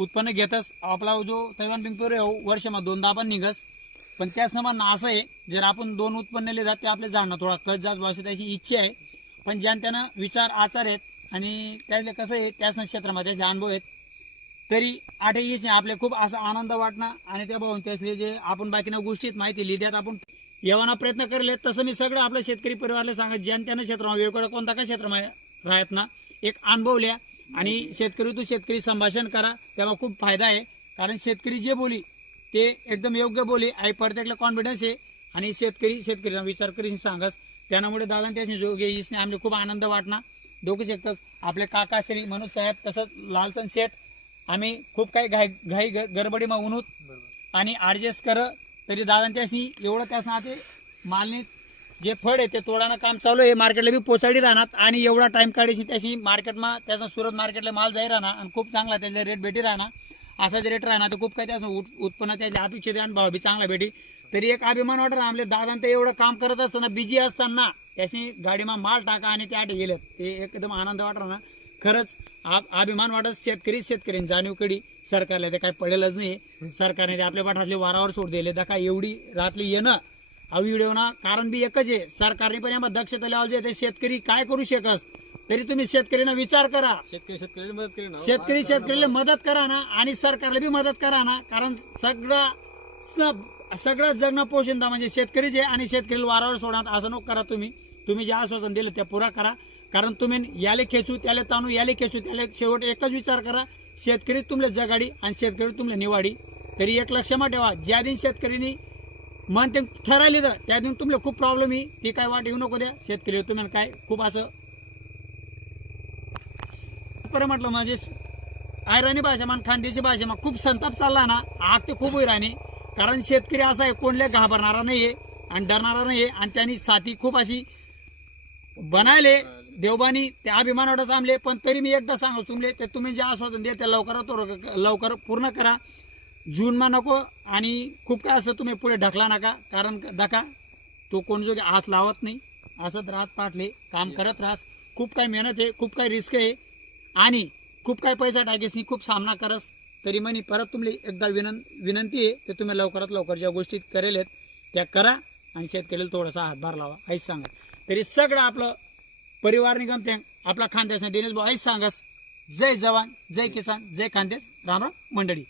उत्पन्न घेतच आपला जो तैवान पिंपरी हो, वर्षामध्ये दोनदा पण निघस. पण त्याच म्हणणं असं आहे जर आपण दोन उत्पन्न लिहितात ते आपले जाणं. थोडा कट जास्त बसते त्याची इच्छा आहे. पण ज्या त्यानं विचार आचार आहेत आणि त्याचे कसं आहे त्याच क्षेत्रामध्ये त्याचे अनुभव आहेत. तरी आठही आपले खूप असा आनंद वाटणं आणि त्या भाऊन त्यासले जे आपण बाकीना गोष्टीत माहिती लिहिल्यात आपण येवाना प्रयत्न करले. तसं मी सगळं आपल्या शेतकरी परिवाराला सांगत ज्या त्यानं क्षेत्रामध्ये वेगवेगळ्या कोणता का क्षेत्रामध्ये राहत ना एक अनुभव लिहा. आणि शेतकरी तू शेतकरी संभाषण करा. तेव्हा खूप फायदा आहे. कारण शेतकरी जे बोली ते एकदम योग्य बोली. आई प्रत्येकला कॉन्फिडन्स आहे. आणि शेतकरी शेतकऱ्यांना विचार करून सांगस. त्यामुळे दादा त्याची जोगे इसने आम्ही खूप आनंद वाटणार. दोघे शकतात आपले काका श्री मनोज साहेब तसंच लालचंद शेठ. आम्ही खूप काही घाई घाई ग- गडबडीमा उनूत आणि ऍडजस्ट कर. तरी दादा त्याशी एवढं त्यास ते मालनी जे फळ आहे ते तोडानं काम चालू आहे. मार्केटला बी पोचाडी राहणार आणि एवढा टाइम काढायची त्याशी मार्केटमा त्याचा सुरत मार्केटला माल जाई राहणार आणि खूप चांगला त्याचा रेट भेटी राहणार. असा रेट राहणार तर खूप काही त्याचं उत्पन्न त्याच्या अपेक्षित आणि भाव बी चांगला भेटी. तरी एक अभिमान वाटत आमले दादा ते एवढं काम करत असताना बिझी असताना त्याशी गाडीमा माल टाका आणि त्या आठ ते एकदम आनंद वाटत ना खरंच अभिमान वाटत शेतकरी शेतकरी जाणीव कडी सरकारला ते काय पडेलच नाही. सरकारने ते आपल्या पाठातले वारावर सोड दिले. तर काय एवढी रात्री येणं हा व्हिडिओ ना कारण बी एकच आहे. सरकारने पण यामध्ये दक्षता लावली ते शेतकरी काय करू शकस? तरी तुम्ही शेतकऱ्यांना विचार करा. शेतकरी शेतकरी मदत करेन शेतकरी शेतकरीला मदत करा ना आणि सरकारला बी मदत करा ना कारण सगळं स- सगळं जगणं पोषणदा म्हणजे शेतकरीच आहे आणि शेतकरी वारावर सोडा असं नको करा तुम्ही. तुम्ही जे आश्वासन दिलं ते पुरा करा. कारण तुम्ही याले खेचू त्याला ताणू याले खेचू त्याला शेवट एकच विचार करा. शेतकरी तुमले जगाडी आणि शेतकरी तुमले निवाडी. तरी एक लक्षात ठेवा. ज्या दिन शेतकऱ्यांनी मग ते ठरायले तर त्या दिवशी तुमले खूप प्रॉब्लेम आहे. ती काय वाट येऊ नको द्या. शेतकरी हो, तुम्ही काय? खूप असं. बरं म्हटलं म्हणजे आयराणी भाषा मान खानदेशी भाषा मग खूप संताप चालला ना आग ते खूप होईराणी कारण शेतकरी असा आहे कोणले घाबरणारा नाही आहे आणि डरणारा आहे आणि त्यांनी साथी खूप अशी बनायले. देवबानी ते अभिमानावर आमले पण तरी मी एकदा सांगतो तुमले ते तुम्ही जे आश्वासन दे ते लवकरात लवकर पूर्ण करा. जूनमा नको आणि खूप काय असं तुम्ही पुढे ढकला नका. कारण दका तो कोण जो हात लावत नाही. असंच राहत पाठले काम करत राहस. खूप काही मेहनत आहे खूप काही रिस्क आहे. आणि खूप काही पैसा टाकेसनी खूप सामना करस. तरी म्हणे परत तुमले एकदा विनं विनंती आहे ते तुम्ही लवकरात लवकर ज्या गोष्टी करेल आहेत त्या करा आणि शेतकऱ्याला थोडासा हातभार लावा. हेच सांगा. तरी सगळं आपलं परिवार निगम ते आपला खानदेश दिनेश भाऊ हेच सांगस. जय जवान जय किसान जय खानदेश. राम राम मंडळी.